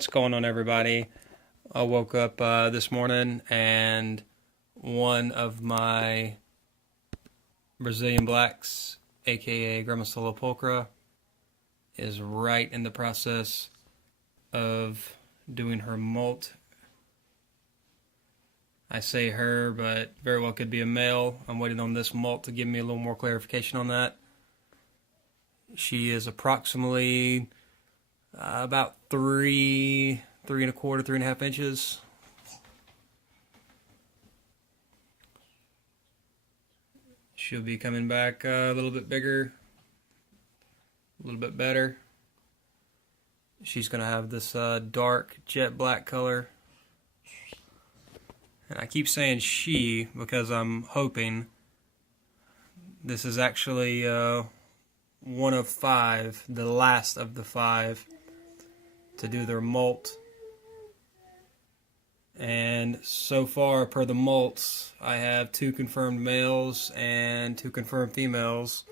What's going on, everybody? I woke up this morning and one of my Brazilian blacks, aka Grammasola pulchra, is right in the process of doing her molt. I say her, but very well could be a male. I'm waiting on this molt to give me a little more clarification on that. She is approximately about 3.25, 3.5 inches. She'll be coming back a little bit bigger, a little bit better. She's going to have this dark jet black color. And I keep saying she because I'm hoping this is actually one of 5, the last of the 5 to do their molt. And so far, per the molts, I have 2 confirmed males and 2 confirmed females.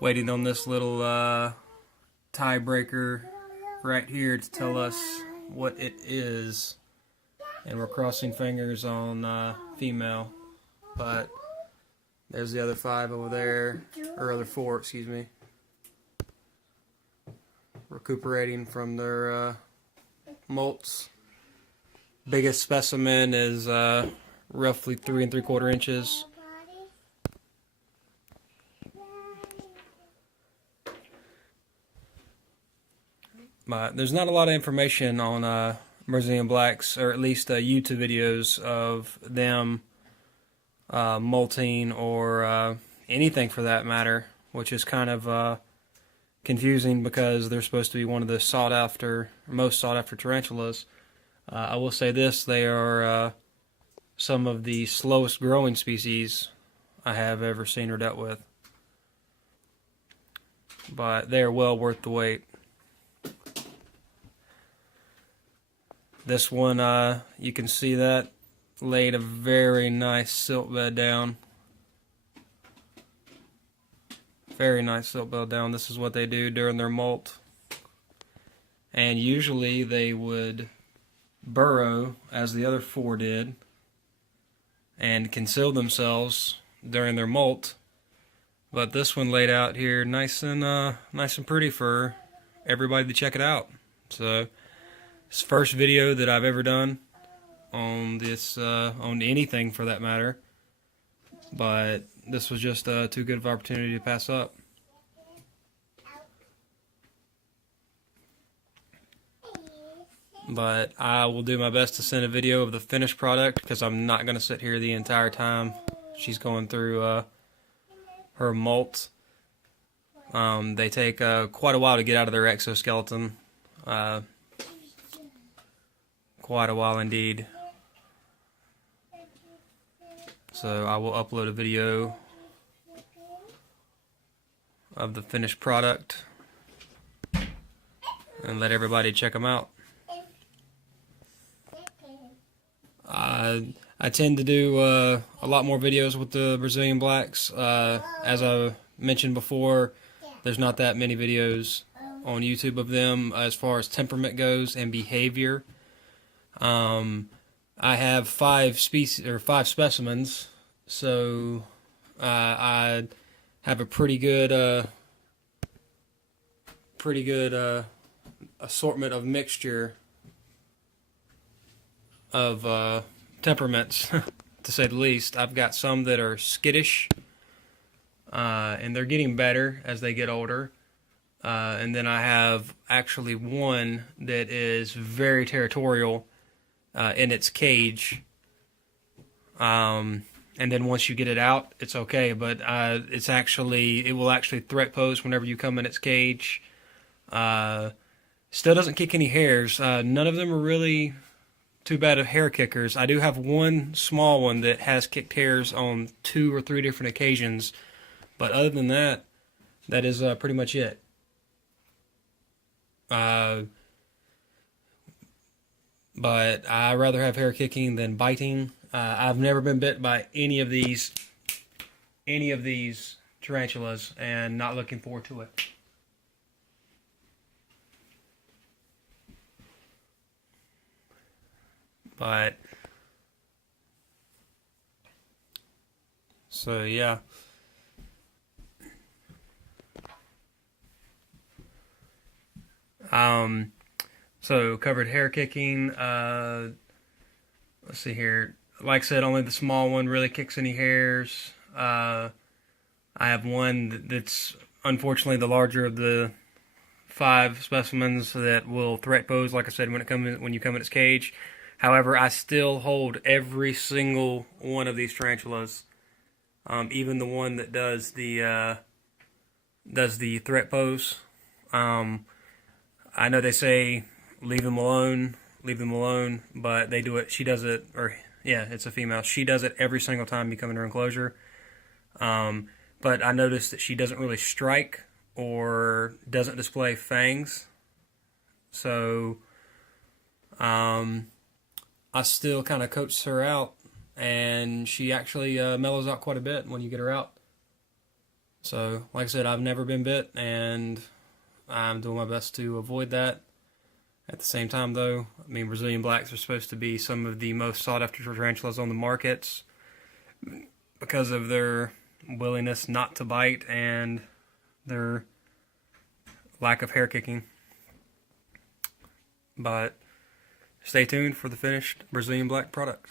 Waiting on this little tiebreaker right here to tell us what it is. And we're crossing fingers on female. But there's the other 5 over there, or other 4, excuse me. Recuperating from their molts. Biggest specimen is roughly 3.75 inches. But there's not a lot of information on Brazilian blacks, or at least YouTube videos of them molting or anything for that matter, which is kind of confusing because they're supposed to be one of the most sought after tarantulas. I will say this, they are some of the slowest growing species I have ever seen or dealt with. But they are well worth the wait. This one, you can see that, laid a very nice silt bed down. Very nice silt bed down. This is what they do during their molt. And usually they would burrow, as the other 4 did, and conceal themselves during their molt. But this one laid out here nice and pretty for everybody to check it out. So it's the first video that I've ever done on this, on anything for that matter. But this was just too good of an opportunity to pass up. But I will do my best to send a video of the finished product because I'm not going to sit here the entire time she's going through her molt. They take quite a while to get out of their exoskeleton. Quite a while indeed. So I will upload a video of the finished product and let everybody check them out. I tend to do a lot more videos with the Brazilian blacks. As I mentioned before, there's not that many videos on YouTube of them as far as temperament goes and behavior. I have 5 species or 5 specimens, so I have a pretty good assortment of mixture of temperaments, to say the least. I've got some that are skittish, and they're getting better as they get older. And then I have actually one that is very territorial in its cage. And then once you get it out, it's okay. But it will actually threat pose whenever you come in its cage. Still doesn't kick any hairs. None of them are really too bad of hair kickers. I do have one small one that has kicked hairs on 2 or 3 different occasions. But other than that, that is pretty much it. But I rather have hair kicking than biting. I've never been bit by any of these tarantulas, and not looking forward to it. But so yeah. So covered hair kicking. Let's see here. Like I said, only the small one really kicks any hairs. I have one that's unfortunately the larger of the 5 specimens that will threat pose. Like I said, when you come in its cage. However, I still hold every single one of these tarantulas, even the one that does the threat pose. I know they say leave them alone, but they do it. She does it, or yeah, it's a female. She does it every single time you come in her enclosure. But I noticed that she doesn't really strike or doesn't display fangs. So I still kind of coach her out, and she actually mellows out quite a bit when you get her out. So, like I said, I've never been bit, and I'm doing my best to avoid that. At the same time, though, I mean, Brazilian blacks are supposed to be some of the most sought-after tarantulas on the markets because of their willingness not to bite and their lack of hair kicking. But stay tuned for the finished Brazilian black product.